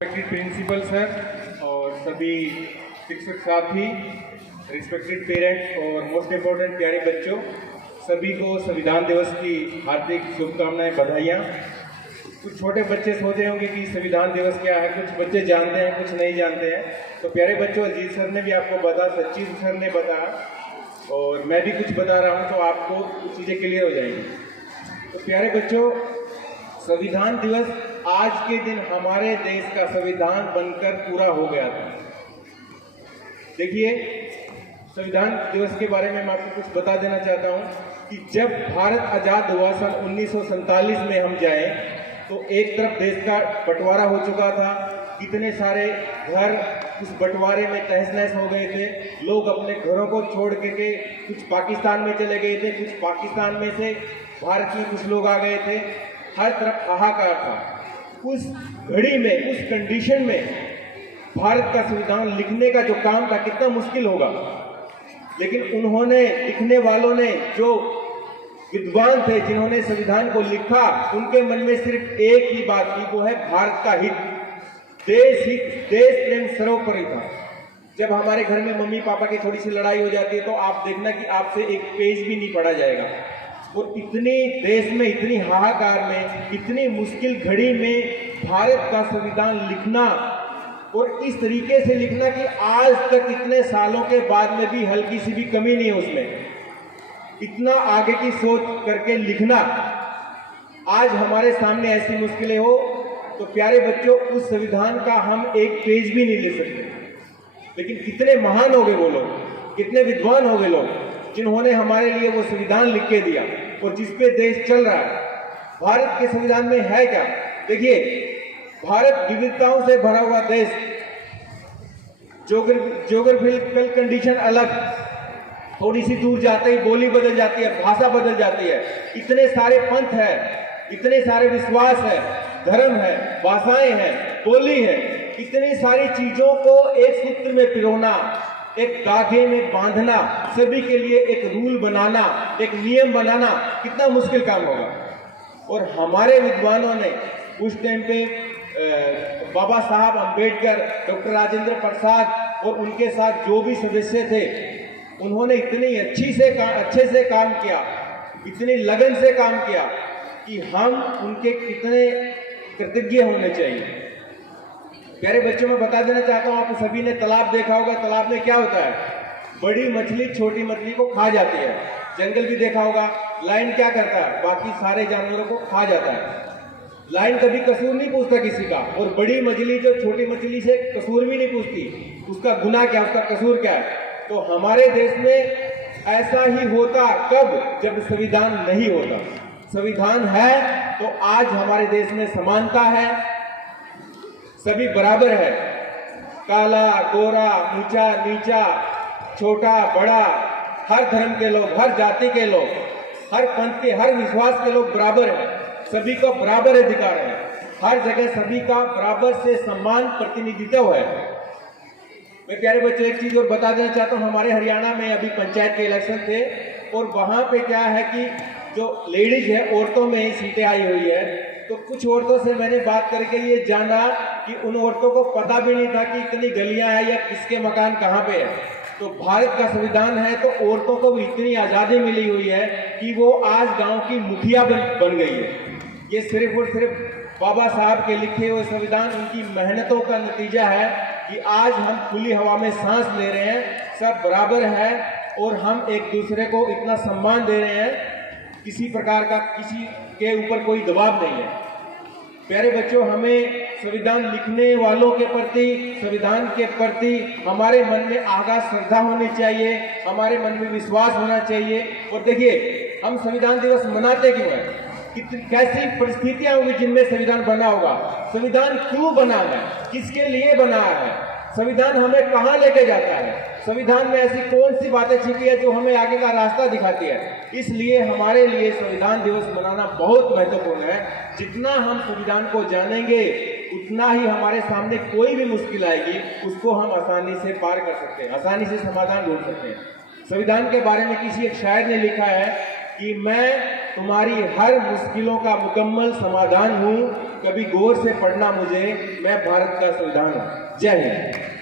Respected principal sir और सभी शिक्षक साथी, रिस्पेक्टेड पेरेंट्स और मोस्ट इम्पोर्टेंट प्यारे बच्चों, सभी को संविधान दिवस की हार्दिक शुभकामनाएं, बधाइयाँ। कुछ छोटे बच्चे सोचे होंगे कि संविधान दिवस क्या है, कुछ बच्चे जानते हैं, कुछ नहीं जानते हैं। तो प्यारे बच्चों, अजीत सर ने भी आपको बताया, सचिन सर ने बताया और मैं भी कुछ बता रहा हूँ, तो आपको कुछ चीज़ें क्लियर हो जाएंगी। तो प्यारे बच्चों, संविधान दिवस आज के दिन हमारे देश का संविधान बनकर पूरा हो गया था। देखिए, संविधान दिवस के बारे में मैं आपको कुछ बता देना चाहता हूं कि जब भारत आज़ाद हुआ सन 1947 में हम जाएं तो एक तरफ देश का बंटवारा हो चुका था, कितने सारे घर उस बंटवारे में तहस नहस हो गए थे। लोग अपने घरों को छोड़ के कुछ पाकिस्तान में चले गए थे, कुछ पाकिस्तान में से भारत में कुछ लोग आ गए थे। हर तरफ हाहाकार था। उस घड़ी में, उस कंडीशन में भारत का संविधान लिखने का जो काम था, कितना मुश्किल होगा। लेकिन उन्होंने, लिखने वालों ने, जो विद्वान थे जिन्होंने संविधान को लिखा, उनके मन में सिर्फ एक ही बात थी, वो है भारत का हित, देश हित, देश प्रेम सर्वोपरि था। जब हमारे घर में मम्मी पापा की थोड़ी सी लड़ाई हो जाती है तो आप देखना कि आपसे एक पेज भी नहीं पढ़ा जाएगा। और इतनी देश में, इतनी हाहाकार में, इतनी मुश्किल घड़ी में भारत का संविधान लिखना और इस तरीके से लिखना कि आज तक इतने सालों के बाद में भी हल्की सी भी कमी नहीं है उसमें, इतना आगे की सोच करके लिखना, आज हमारे सामने ऐसी मुश्किलें हो तो प्यारे बच्चों, उस संविधान का हम एक पेज भी नहीं ले सकते। लेकिन कितने महान हो गए वो लोग, कितने विद्वान हो गए लोग जिन्होंने हमारे लिए वो संविधान लिख के दिया और जिस पे देश चल रहा है। भारत के संविधान में है क्या? देखिए, भारत विविधताओं से भरा हुआ देश, ज्योग्राफिकल कंडीशन अलग, थोड़ी सी दूर जाते ही बोली बदल जाती है, भाषा बदल जाती है, इतने सारे पंथ है, इतने सारे विश्वास है, धर्म है, भाषाएं हैं, बोली है, इतनी सारी चीजों को एक सूत्र में पिरोना, एक धागे में बांधना, सभी के लिए एक रूल बनाना, एक नियम बनाना, कितना मुश्किल काम होगा। और हमारे विद्वानों ने उस टाइम पे बाबा साहब अम्बेडकर, डॉक्टर राजेंद्र प्रसाद और उनके साथ जो भी सदस्य थे, उन्होंने इतनी अच्छे से काम किया, इतनी लगन से काम किया कि हम उनके कितने कृतज्ञ होने चाहिए। प्यारे बच्चों, मैं बता देना चाहता हूँ, आप सभी ने तालाब देखा होगा। तालाब में क्या होता है? बड़ी मछली छोटी मछली को खा जाती है। जंगल भी देखा होगा, लायन क्या करता है? बाकी सारे जानवरों को खा जाता है। लायन कभी कसूर नहीं पूछता किसी का, और बड़ी मछली जो छोटी मछली से कसूर भी नहीं पूछती, उसका गुनाह क्या, उसका कसूर क्या है। तो हमारे देश में ऐसा ही होता कब? जब संविधान नहीं होता। संविधान है तो आज हमारे देश में समानता है, सभी बराबर है, काला गोरा, ऊंचा नीचा, छोटा बड़ा, हर धर्म के लोग, हर जाति के लोग, हर पंथ के, हर विश्वास के लोग बराबर हैं, सभी को बराबर अधिकार है, हर जगह सभी का बराबर से सम्मान, प्रतिनिधित्व है। मैं प्यारे बच्चों एक चीज और बता देना चाहता हूँ, हमारे हरियाणा में अभी पंचायत के इलेक्शन थे और वहां पे क्या है कि जो लेडीज है, औरतों में ही सीटें आई हुई है। तो कुछ औरतों से मैंने बात करके ये जाना कि उन औरतों को पता भी नहीं था कि इतनी गलियां हैं या किसके मकान कहाँ पे है। तो भारत का संविधान है तो औरतों को भी इतनी आज़ादी मिली हुई है कि वो आज गांव की मुखिया बन गई है। ये सिर्फ और सिर्फ बाबा साहब के लिखे हुए संविधान, उनकी मेहनतों का नतीजा है कि आज हम खुली हवा में सांस ले रहे हैं, सब बराबर है और हम एक दूसरे को इतना सम्मान दे रहे हैं, किसी प्रकार का किसी के ऊपर कोई दबाव नहीं है। प्यारे बच्चों, हमें संविधान लिखने वालों के प्रति, संविधान के प्रति हमारे मन में आगाज श्रद्धा होनी चाहिए, हमारे मन में विश्वास होना चाहिए। और देखिए, हम संविधान दिवस मनाते क्यों हैं? कितनी कैसी परिस्थितियां होंगी जिनमें संविधान बना होगा, संविधान क्यों बना है, किसके लिए बना है, संविधान हमें कहाँ लेके जाता है, संविधान में ऐसी कौन सी बातें छिपी है जो हमें आगे का रास्ता दिखाती है। इसलिए हमारे लिए संविधान दिवस मनाना बहुत महत्वपूर्ण है। जितना हम संविधान को जानेंगे उतना ही हमारे सामने कोई भी मुश्किल आएगी, उसको हम आसानी से पार कर सकते हैं, आसानी से समाधान ढूंढ सकते हैं। संविधान के बारे में किसी एक शायर ने लिखा है कि मैं तुम्हारी हर मुश्किलों का मुकम्मल समाधान हूँ, कभी गौर से पढ़ना मुझे, मैं भारत का संविधान हूं। जय हिंद।